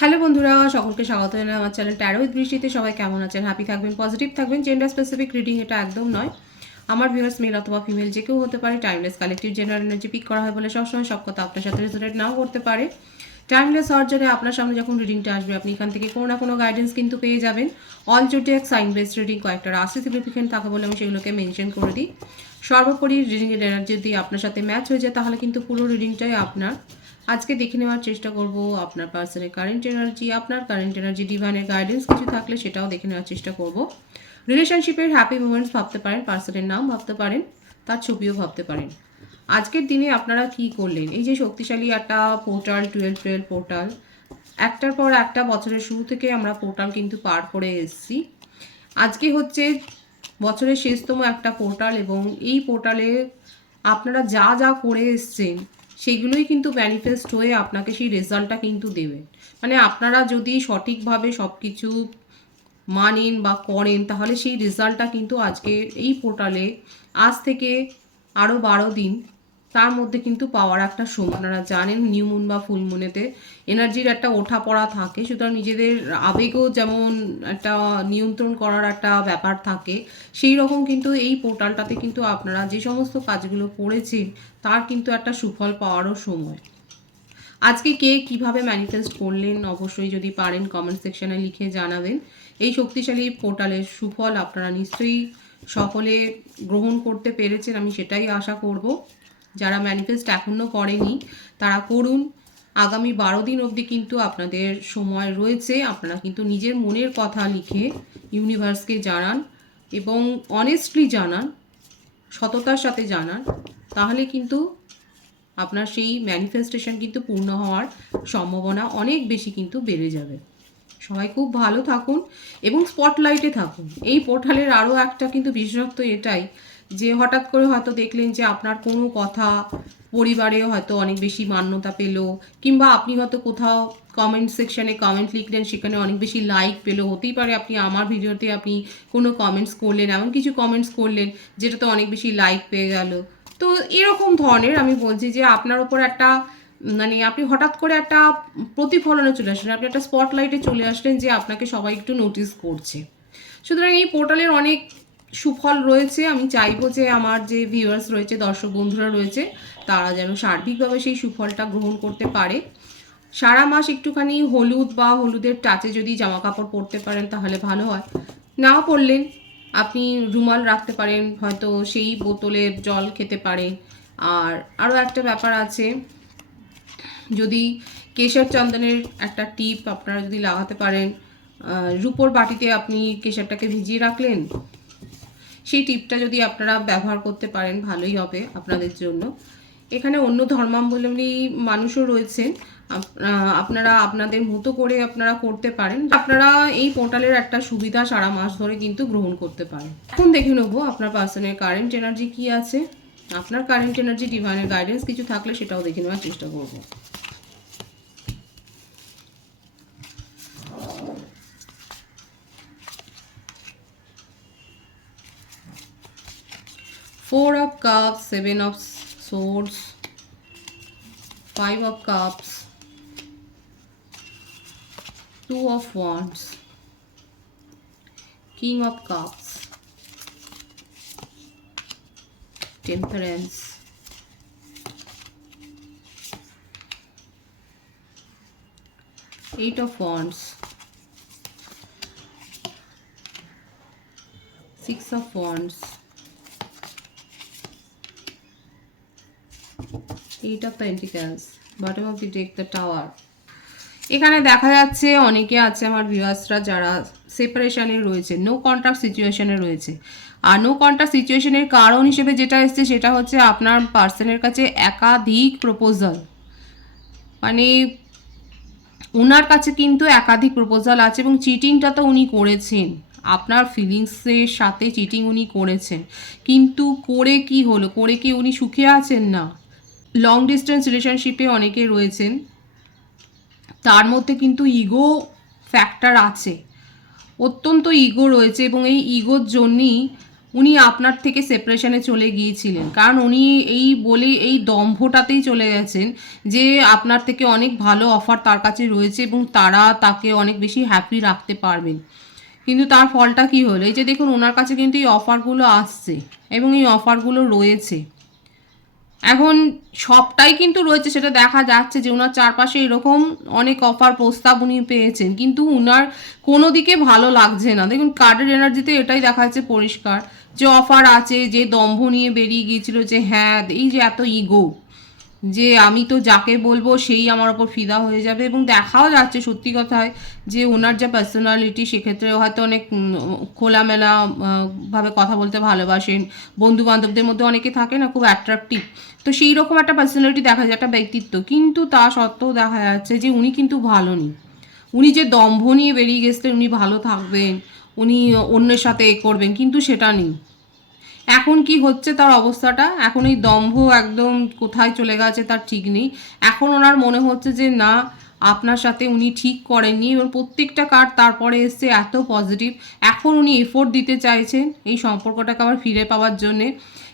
Hello বন্ধুরা, সকলকে স্বাগত জানাই আমার চ্যানেল ট্যারো বৃষ্টিতে সবাই কেমন আছেন? হ্যাপি থাকবেন পজিটিভ থাকবেন। জেন্ডার স্পেসিফিক রিডিং এটা একদম নয়। আমার ভিউয়ার্স মেল অথবা ফিমেল যে কেউ হতে পারে timeless collective gender energy pick করা হয় বলে সবসময় সব কথা আপনার সাথে রেজোনেট নাও করতে পারে। টাইমলেস জন্য আপনার সামনে যখন রিডিংটা আসবে, আপনি এখান থেকে কোনো না কোনো গাইডেন্স কিন্তু পেয়ে যাবেন। All zodiac sign based reading কয়েকটা রাশি সিগনিফিকেন্ট থাকে বলে আমি সেগুলোকে মেনশন করে দিই। সর্বোপরি রিডিংয়ের এনার্জি যদি আপনার সাথে ম্যাচ হয়ে যায়, তাহলে কিন্তু পুরো রিডিংটাই আপনার আজকে দেখে নেওয়ার চেষ্টা করব আপনার পার্সনের কারেন্ট এনার্জি আপনার কারেন্ট এনার্জি ডিভাইনের গাইডেন্স কিছু থাকলে সেটাও দেখে নেওয়ার চেষ্টা করব। রিলেশনশিপের হ্যাপি মোমেন্টস ভাবতে পারেন পার্সনের নাম ভাবতে পারেন, তার ছবিও ভাবতে পারেন। আজকের দিনে আপনারা কি করলেন? এই যে শক্তিশালী একটা পোর্টাল টুয়েলভ টুয়েলভ পোর্টাল একটার পর একটা বছরের শুরু থেকে আমরা পোর্টাল কিন্তু পার করে এসেছি। আজকে হচ্ছে বছরের শেষতম একটা পোর্টাল এবং এই পোর্টালে আপনারা যা যা করে এসছেন সেগুলোই কিন্তু ম্যানিফেস্ট হয়ে আপনাকে সেই রেজাল্টটা কিন্তু দেবে। মানে আপনারা যদি সঠিকভাবে সব কিছু মানেন বা করেন, তাহলে সেই রেজাল্টটা কিন্তু আজকে এই পোর্টালে আজ থেকে আরও বারো দিন তার মধ্যে কিন্তু পাওয়ার একটা সময় আপনারা জানেন নিউ মুন বা ফুল মুনেতে এনার্জির একটা ওঠা পড়া থাকে, সুতরাং নিজেদের আবেগও যেমন একটা নিয়ন্ত্রণ করার একটা ব্যাপার থাকে, সেই রকম কিন্তু এই পোর্টালটাতে কিন্তু আপনারা যে সমস্ত কাজগুলো করেছেন, তার কিন্তু একটা সুফল পাওয়ারও সময়। আজকে কে কীভাবে ম্যানিফেস্ট করলেন, অবশ্যই যদি পারেন কমেন্ট সেকশনে লিখে জানাবেন। এই শক্তিশালী পোর্টালের সুফল আপনারা নিশ্চয়ই সকলে গ্রহণ করতে পেরেছেন, আমি সেটাই আশা করব। যারা ম্যানিফেস্ট এখনও করেনি, তারা করুন। আগামী বারো দিন অবধি কিন্তু আপনাদের সময় রয়েছে। আপনারা কিন্তু নিজের মনের কথা লিখে ইউনিভার্সকে জানান এবং অনেস্টলি জানান, সততার সাথে জানান। তাহলে কিন্তু আপনার সেই ম্যানিফেস্টেশন কিন্তু পূর্ণ হওয়ার সম্ভাবনা অনেক বেশি কিন্তু বেড়ে যাবে। সবাই খুব ভালো থাকুন এবং স্পটলাইটে থাকুন। এই পোর্টালের আরও একটা কিন্তু বিশেষত্ব এটাই যে হঠাৎ করে হয়তো দেখলেন যে আপনার কোনো কথা পরিবারে হয়তো অনেক বেশি মান্যতা পেল, কিংবা আপনি হয়তো কোথাও কমেন্ট সেকশানে কমেন্ট লিখলেন, সেখানে অনেক বেশি লাইক পেল, হতেই পারে আপনি আমার ভিডিওতে আপনি কোনো কমেন্টস করলেন, এমন কিছু কমেন্টস করলেন, যেটাতে অনেক বেশি লাইক পেয়ে গেল। তো এরকম ধরনের আমি বলছি যে আপনার ওপর একটা মানে আপনি হঠাৎ করে একটা প্রতিফলনে চলে আসলেন, আপনি একটা স্পটলাইটে চলে আসলেন যে আপনাকে সবাই একটু নোটিস করছে। সুতরাং এই পোর্টালের অনেক সুফল রয়েছে, আমি চাইব যে আমার যে ভিউয়ার্স রয়েছে, দর্শক বন্ধুরা রয়েছে, তারা যেন সার্বিকভাবে সেই সুফলটা গ্রহণ করতে পারে। সারা মাস একটুখানি হলুদ বা হলুদের টাচে যদি জামা কাপড় পরতে পারেন, তাহলে ভালো হয়। নাও পরলেন, আপনি রুমাল রাখতে পারেন, হয়তো সেই বোতলের জল খেতে পারেন আর আরও একটা ব্যাপার আছে, যদি কেশর চন্দনের একটা টিপ আপনারা যদি লাগাতে পারেন রুপোর বাটিতে আপনি কেশরটাকে ভিজিয়ে রাখলেন সেই টিপটা যদি আপনারা ব্যবহার করতে পারেন, ভালোই হবে আপনাদের জন্য। এখানে অন্য ধর্মাবলম্বী মানুষও রয়েছেন। আপনারা আপনাদের মতো করে আপনারা করতে পারেন। আপনারা এই পোর্টালের একটা সুবিধা সারা মাস ধরে কিন্তু গ্রহণ করতে পারেন। এখন দেখে নেব আপনার পার্সনের কারেন্ট এনার্জি কি আছে। আপনার কারেন্ট এনার্জি ডিভাইনের গাইডেন্স কিছু থাকলে সেটাও দেখে নেওয়ার চেষ্টা করব। Four of cups seven of swords. Five of cups. Two of wands. King of cups. Temperance. Eight of wands. Six of wands eight of pentacles bottom of the deck the tower এখানে দেখা যাচ্ছে অনেকে আছে আমার ভিউয়ার্সরা যারা সেপারেশনে রয়েছে no contract সিচুয়েশানে রয়েছে। আর নো কন্ট্রাক্ট সিচুয়েশনের কারণ হিসেবে যেটা এসছে সেটা হচ্ছে আপনার পার্সনের কাছে একাধিক প্রপোজাল মানে ওনার কাছে কিন্তু একাধিক প্রপোজাল আছে এবং চিটিংটা তো উনি করেছেন। আপনার ফিলিংসের সাথে চিটিং উনি করেছেন। কিন্তু করে কি হলো? করে কি উনি সুখে আছেন না? লং ডিস্টেন্স রিলেশনশিপে অনেকে রয়েছেন, তার মধ্যে কিন্তু ইগো ফ্যাক্টর আছে। অত্যন্ত ইগো রয়েছে এবং এই ইগোর জন্যই উনি আপনার থেকে সেপারেশনে চলে গিয়েছিলেন। কারণ উনি এই বলে এই দম্ভটাতেই চলে গেছেন যে আপনার থেকে অনেক ভালো অফার তার কাছে রয়েছে এবং তারা তাকে অনেক বেশি হ্যাপি রাখতে পারবেন। কিন্তু তার ফলটা কি হলো? এই যে দেখুন, ওনার কাছে কিন্তু এই অফারগুলো আসছে এবং এই অফারগুলো রয়েছে। এখন সবটাই কিন্তু রয়েছে, সেটা দেখা যাচ্ছে যে ওনার চারপাশে এরকম অনেক অফার প্রস্তাব উনি পেয়েছেন। কিন্তু ওনার কোনো দিকে ভালো লাগছে না। দেখুন কার্ডের এনার্জিতে এটাই দেখা যাচ্ছে পরিষ্কার। যে অফার আছে, যে দম্ভ নিয়ে বেরিয়ে গিয়েছিল যে হ্যাঁ এই যে এত ইগো যে আমি তো যাকে বলব সেই আমার ওপর ফিদা হয়ে যাবে এবং দেখাও যাচ্ছে, সত্যি কথায় যে ওনার যা পার্সোনালিটি সেক্ষেত্রে হয়তো অনেক খোলামেলা ভাবে কথা বলতে ভালোবাসেন। বন্ধু বান্ধবদের মধ্যে অনেকে থাকে না, খুব অ্যাট্রাকটিভ তো সেই রকম একটা পার্সোনালিটি দেখা যায়, একটা ব্যক্তিত্ব। কিন্তু তা সত্ত্বেও দেখা যাচ্ছে যে উনি কিন্তু ভালো নেই। উনি যে দম্ভ নিয়ে বেরিয়ে গেছিলেন, উনি ভালো থাকবেন, উনি অন্যের সাথে এ করবেন, কিন্তু সেটা নেই। এখন কি হচ্ছে তার অবস্থাটা? এখন এই দম্ভ একদম কোথায় চলে গেছে তার ঠিক নেই। এখন ওনার মনে হচ্ছে যে, না, আপনার সাথে উনি ঠিক করেননি। এবং প্রত্যেকটা কার্ড তারপরে এসছে এত পজিটিভ এখন উনি এফোর্ট দিতে চাইছেন এই সম্পর্কটাকে আবার ফিরে পাওয়ার জন্যে।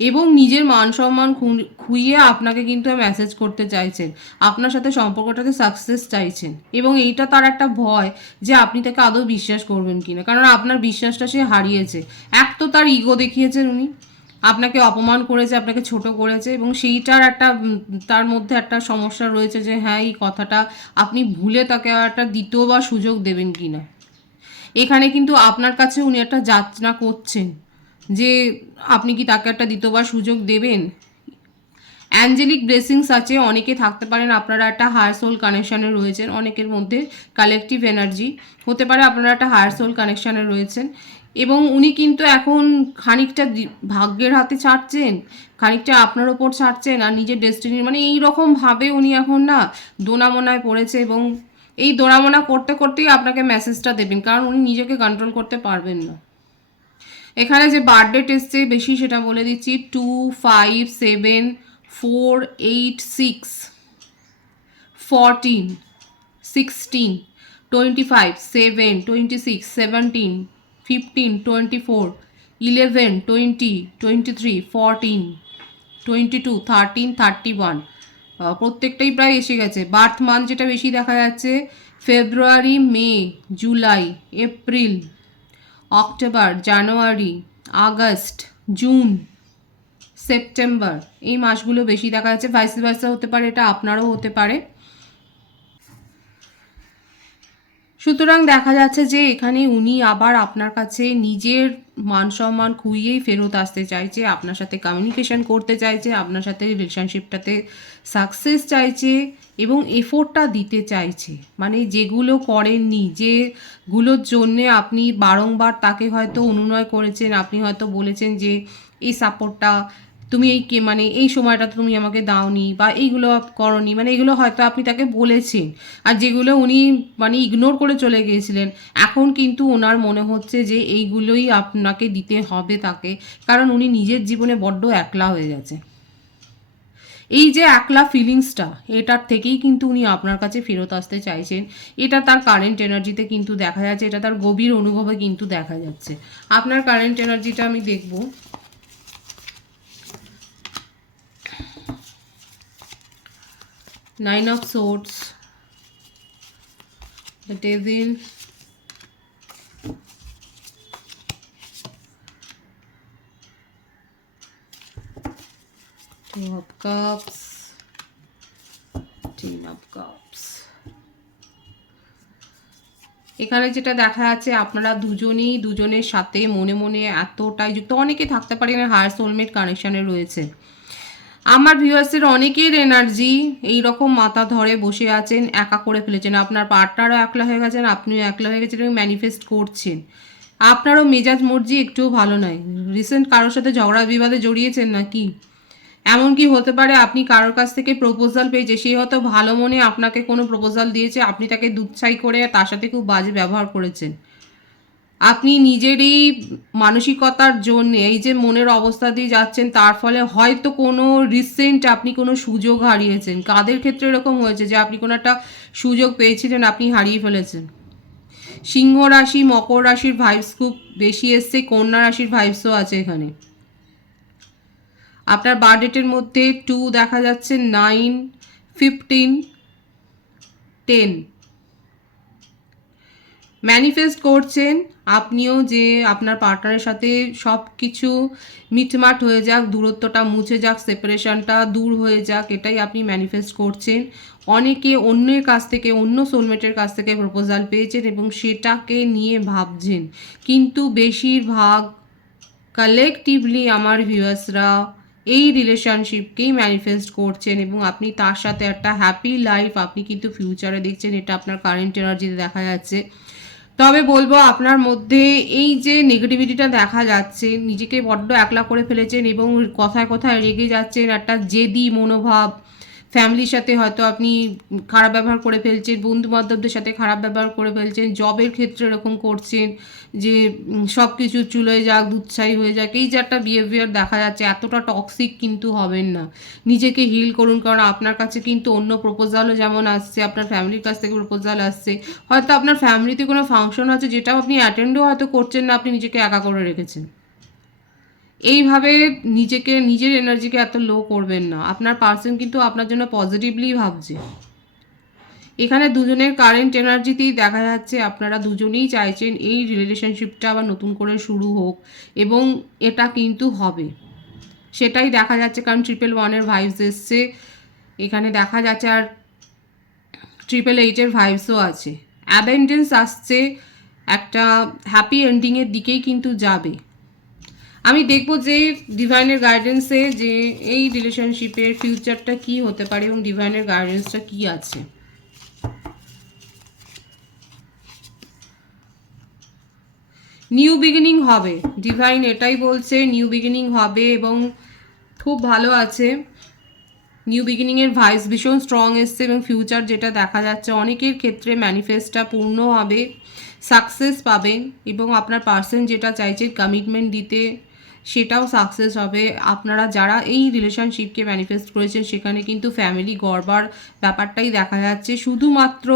এবং নিজের মান সম্মান খুইয়ে আপনাকে কিন্তু মেসেজ করতে চাইছেন। আপনার সাথে সম্পর্কটাতে সাকসেস চাইছেন। এবং এইটা তার একটা ভয় যে আপনি তাকে আদৌ বিশ্বাস করবেন কিনা। কারণ আপনার বিশ্বাসটা সে হারিয়েছে। এক তো তার ইগো দেখিয়েছেন উনি। আপনাকে অপমান করেছে, আপনাকে ছোট করেছে এবং সেইটার একটা তার মধ্যে একটা সমস্যা রয়েছে যে হ্যাঁ এই কথাটা আপনি ভুলে তাকে একটা দ্বিতীয়বার সুযোগ দেবেন কি না এখানে কিন্তু আপনার কাছে উনি একটা যাচনা করছেন। যে আপনি কি তাকে একটা দ্বিতীয়বার সুযোগ দেবেন? অ্যাঞ্জেলিক ব্লেসিংস আছে অনেকে থাকতে পারেন, আপনারা একটা হায়ার সোল কানেকশানে রয়েছেন, অনেকের মধ্যে কালেকটিভ এনার্জি হতে পারে, আপনারা একটা হায়ার সোল কানেকশানে রয়েছেন। এবং উনি কিন্তু এখন খানিকটা ভাগ্যের হাতে ছাড়ছেন, খানিকটা আপনার ওপর ছাড়ছেন আর নিজের ডেস্টিনির মানে এই রকম ভাবে উনি এখন না দোনামোনায় পড়েছে এবং এই দোনামোনা করতে করতেই আপনাকে মেসেজটা দেবেন, কারণ উনি নিজেকে কন্ট্রোল করতে পারবেন না। এখানে যে বার্থডেট এসছে বেশি সেটা বলে দিচ্ছি two five seven four eight six fourteen sixteen twenty five seven twenty six seventeen fifteen twenty four eleven twenty twenty three fourteen twenty two thirteen thirty one প্রত্যেকটাই প্রায় এসে গেছে। বার্থ মান্থ যেটা বেশি দেখা যাচ্ছে February May July April October, January, August, June, September, এই মাসগুলো বেশি দেখা যাচ্ছে। ভাইস ভাইসা হতে পারে, এটা আপনারও হতে পারে। সুতরাং দেখা যাচ্ছে যে এখানে উনি আবার আপনার কাছে নিজের মান সম্মান খুইয়েই ফেরত আসতে চাইছে, আপনার সাথে কমিউনিকেশন করতে চাইছে, আপনার সাথে রিলেশনশিপটাতে সাকসেস চাইছে এবং এফোর্টটা দিতে চাইছে। মানে যেগুলো করেননি, যেগুলোর জন্যে আপনি বারংবার তাকে হয়তো অনুনয় করেছেন, আপনি হয়তো বলেছেন যে এই সাপোর্টটা তুমি এই কে মানে এই সময়টা তুমি আমাকে দাওনি বা এইগুলো করনি। মানে এগুলো হয়তো আপনি তাকে বলেছেন। আর যেগুলো উনি মানে ইগনোর করে চলে গিয়েছিলেন, এখন কিন্তু ওনার মনে হচ্ছে যে এইগুলোই আপনাকে দিতে হবে তাকে, কারণ উনি নিজের জীবনে বড্ড একলা হয়ে গেছে। এই যে একলা ফিলিংসটা এটার থেকেই কিন্তু উনি আপনার কাছে ফেরত আসতে চাইছেন। এটা তার কারেন্ট এনার্জিতে কিন্তু দেখা যাচ্ছে, এটা তার গভীর অনুভবে কিন্তু দেখা যাচ্ছে। আপনার কারেন্ট এনার্জিটা আমি দেখব। Nine of swords. The devil two of cups. Ten of cups. এখানে যেটা দেখা যাচ্ছে, আপনারা দুজনেই, দুজনের সাথে মনে মনে এতটাই যুক্ত। অনেকে থাকতে পারেন হায়ার সোলমেট কানেকশানে রয়েছে। আমার ভিউয়ার্সের অনেকের এনার্জি এই রকম মাথা ধরে বসে আছেন, একা করে ফেলেছেন। আপনার পার্টনারও একলা হয়ে গেছেন, আপনিও একলা হয়ে গেছেন এবং ম্যানিফেস্ট করছেন। আপনারও মেজাজ মর্জি একটুও ভালো নয় রিসেন্ট কারোর সাথে ঝগড়া বিবাদে জড়িয়েছেন এমন কি হতে পারে আপনি কারোর কাছ থেকে প্রপোজাল পেয়েছে, সে হয়তো ভালো মনে আপনাকে কোনো প্রপোজাল দিয়েছে, আপনি তাকে দুধছাই করে তার সাথে খুব বাজে ব্যবহার করেছেন। আপনি নিজেরই মানসিকতার জন্য এই যে মনের অবস্থা দিয়ে যাচ্ছেন, তার ফলে হয়তো কোনো রিসেন্ট আপনি কোনো সুযোগ হারিয়েছেন। কাদের ক্ষেত্রে এরকম হয়েছে যে আপনি কোনো একটা সুযোগ পেয়েছিলেন, আপনি হারিয়ে ফেলেছেন? সিংহ রাশি, মকর রাশির ভাইবস খুব বেশি এসছে, কন্যা রাশির ভাইবসও আছে এখানে। আপনার বার্থ ডেটের মধ্যে টু দেখা যাচ্ছে নাইন ফিফটিন টেন ম্যানিফেস্ট করছেন, আপনিও যে আপনার পার্টনারের সাথে সব কিছু মিটমাট হয়ে যাক, দূরত্বটা মুছে যাক সেপারেশনটা দূর হয়ে যাক, এটাই আপনি ম্যানিফেস্ট করছেন। অনেকে অন্যের কাছ থেকে, অন্য সোলমেটের কাছ থেকে প্রপোজাল পেয়েছেন এবং সেটাকে নিয়ে ভাবছেন। কিন্তু বেশিরভাগ কালেকটিভলি আমার ভিউয়ার্সরা এই রিলেশনশিপকেই ম্যানিফেস্ট করছেন এবং আপনি তার সাথে একটা হ্যাপি লাইফ আপনি কিন্তু ফিউচারে দেখছেন, এটা আপনার কারেন্ট এনার্জিতে দেখা যাচ্ছে। তবে বলব আপনার মধ্যে এই যে নেগেটিভিটিটা দেখা যাচ্ছে, নিজেকে বড্ড একলা করে ফেলেছেন এবং কথায় কথায় রেগে যাচ্ছেন একটা জেদি মনোভাব ফ্যামিলির সাথে হয়তো আপনি খারাপ ব্যবহার করে ফেলছেন বন্ধু বান্ধবদের সাথে খারাপ ব্যবহার করে ফেলছেন জবের ক্ষেত্রে এরকম করছেন যে সব কিছু চুলোয় যাক দুধছাই হয়ে যাক, এই যে একটা বিহেভিয়ার দেখা যাচ্ছে, এতটা টক্সিক কিন্তু হবেন না। নিজেকে হিল করুন, কারণ আপনার কাছে কিন্তু অন্য প্রপোজালও যেমন আসছে, আপনার ফ্যামিলির কাছ থেকে প্রপোজাল আসছে, হয়তো আপনার ফ্যামিলিতে কোনো ফাংশন আছে যেটাও আপনি অ্যাটেন্ডও হয়তো করছেন না, আপনি নিজেকে একা করে রেখেছেন। এইভাবে নিজেকে, নিজের এনার্জিকে এত লো করবেন না। আপনার পার্সন কিন্তু আপনার জন্য পজিটিভলি ভাবছে। এখানে দুজনের কারেন্ট এনার্জিতেই দেখা যাচ্ছে আপনারা দুজনেই চাইছেন এই রিলেশনশিপটা আবার নতুন করে শুরু হোক এবং এটা কিন্তু হবে। সেটাই দেখা যাচ্ছে কারণ ট্রিপল ওয়ানের ভাইবস এসছে। এখানে দেখা যাচ্ছে আর ট্রিপল এইটের ভাইবসও আছে। অ্যাবেন্ডেন্স আসছে, একটা হ্যাপি এন্ডিংয়ের দিকেই কিন্তু যাবে। আমি দেখব যে ডিভাইনের গাইডেন্সে যে এই রিলেশনশিপের ফিউচারটা কি হতে পারে এবং ডিভাইনের গাইডেন্সটা কি আছে। নিউ বিগিনিং হবে। ডিভাইন এটাই বলছে নিউ বিগিনিং হবে এবং খুব ভালো আছে। নিউ বিগিনিংয়ের ভাইস ভীষণ স্ট্রং এসছে এবং ফিউচার যেটা দেখা যাচ্ছে, অনেকের ক্ষেত্রে ম্যানিফেস্টটা পূর্ণ হবে সাকসেস পাবেন এবং আপনার পার্সন যেটা চাইছে কমিটমেন্ট দিতে সেটাও সাকসেস হবে। আপনারা যারা এই রিলেশনশিপকে ম্যানিফেস্ট করেছেন, সেখানে কিন্তু ফ্যামিলি গড়বার ব্যাপারটাই দেখা যাচ্ছে। শুধুমাত্র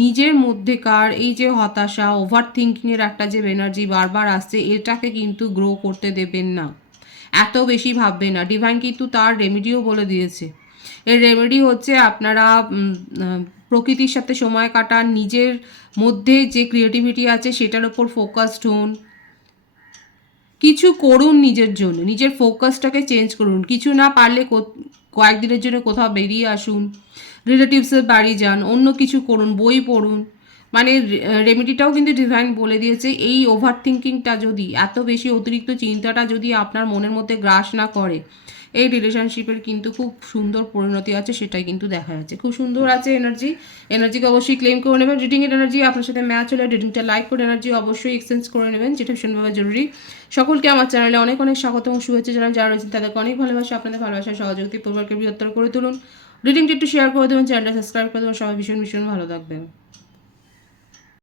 নিজের মধ্যেকার এই যে হতাশা ওভার থিঙ্কিংয়ের একটা যে এনার্জি বারবার আসছে, এটাকে কিন্তু গ্রো করতে দেবেন না। এত বেশি ভাববে না। ডিভাইন কিন্তু তার রেমেডিও বলে দিয়েছে। এর রেমেডি হচ্ছে আপনারা প্রকৃতির সাথে সময় কাটান। নিজের মধ্যে যে ক্রিয়েটিভিটি আছে, সেটার ওপর ফোকাসড হন। কিছু করুন নিজের জন্য, নিজের ফোকাসটাকে চেঞ্জ করুন। কিছু না পারলে কয়েকদিনের জন্য কোথাও বেরিয়ে আসুন রিলেটিভসের বাড়ি যান, অন্য কিছু করুন, বই পড়ুন। মানে রেমেডিটাও কিন্তু ডিভাইন বলে দিয়েছে, এই ওভার থিঙ্কিংটা যদি, এত বেশি অতিরিক্ত চিন্তাটা যদি আপনার মনের মধ্যে গ্রাস না করে, এই রিলেশনশিপের কিন্তু খুব সুন্দর পরিণতি আছে, সেটাই কিন্তু দেখা যাচ্ছে। খুব সুন্দর আছে এনার্জি এনার্জিকে অবশ্যই ক্লেম করে নেবেন। রিডিংয়ের এনার্জি আপনার সাথে ম্যাচ হলে রিডিংটা লাইক করে এনার্জি অবশ্যই এক্সচেঞ্জ করে নেবেন, যেটা ভীষণভাবে জরুরি। সকলকে আমার চ্যানেলে অনেক অনেক স্বাগত এবং শুভেচ্ছা জানান যারা রয়েছেন তাদেরকে অনেক ভালোবাসা, আপনাদের ভালোবাসা সহযোগিতা পরিবারকে বৃহত্তর করে তুলুন। রিডিংটি একটু শেয়ার করে দেবেন চ্যানেলটা সাবস্ক্রাইব করে দেবেন, সবাই ভীষণ ভীষণ ভালো থাকবেন।